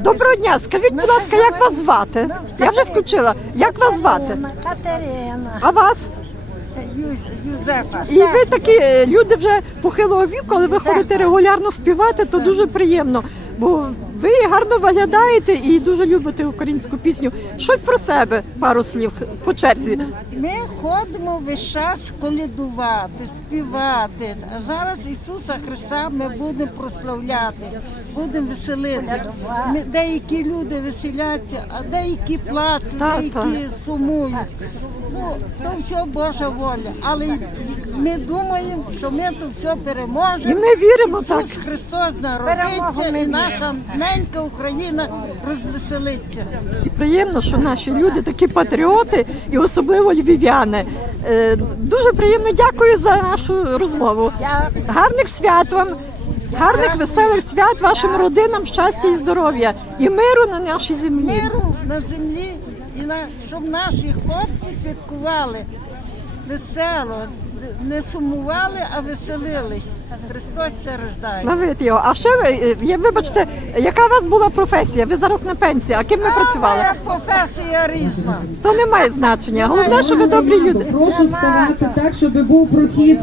Доброго дня, скажіть, будь ласка, як вас звати? Я вже включила. Як вас звати? Катерина. А вас? Юзефа. І ви такі люди вже похилого віку, але ви ходите регулярно співати, то дуже приємно. Бо ви гарно виглядаєте і дуже любите українську пісню. Щось про себе, пару слів по черзі. Ми ходимо весь час колядувати, співати. А зараз Ісуса Христа ми будемо прославляти, будемо веселитись. Ми, деякі люди веселяться, а деякі плачуть, Так, деякі сумують. Ну, то все Божа воля. Але й- ми думаємо, що ми то все переможемо. І ми віримо так. Христос народиться, і наша ненька Україна розвеселиться. І приємно, що наші люди такі патріоти, і особливо львів'яни. Е, Дуже приємно дякую за нашу розмову. Гарних свят вам, гарних веселих свят вашим родинам, щастя і здоров'я і миру на нашій землі. миру на землі і на щоб наші хлопці святкували весело, не сумували, а веселились. Христос це рождає. Славити його. А ще ви вибачте, яка у вас була професія? Ви зараз на пенсії, а ким ви працювали? Моя професія різна. То не має значення. Головне, що ви добрі люди. Прошу ставати так, щоб був прохід.